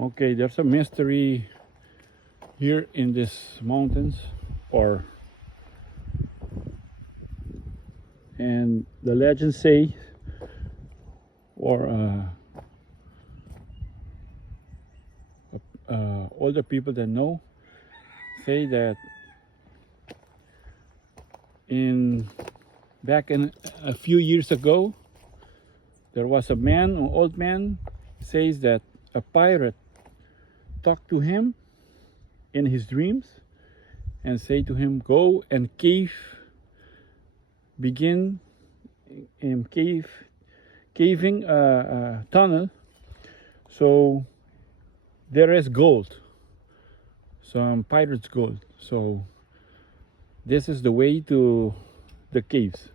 Okay, there's a mystery here in these mountains, and the legends say, or all the people that know say that in back in a few years ago, there was a man, an old man, says that a pirate talked to him in his dreams and say to him, go and begin in caving a tunnel, so there is gold, some pirates gold. So this is the way to the caves.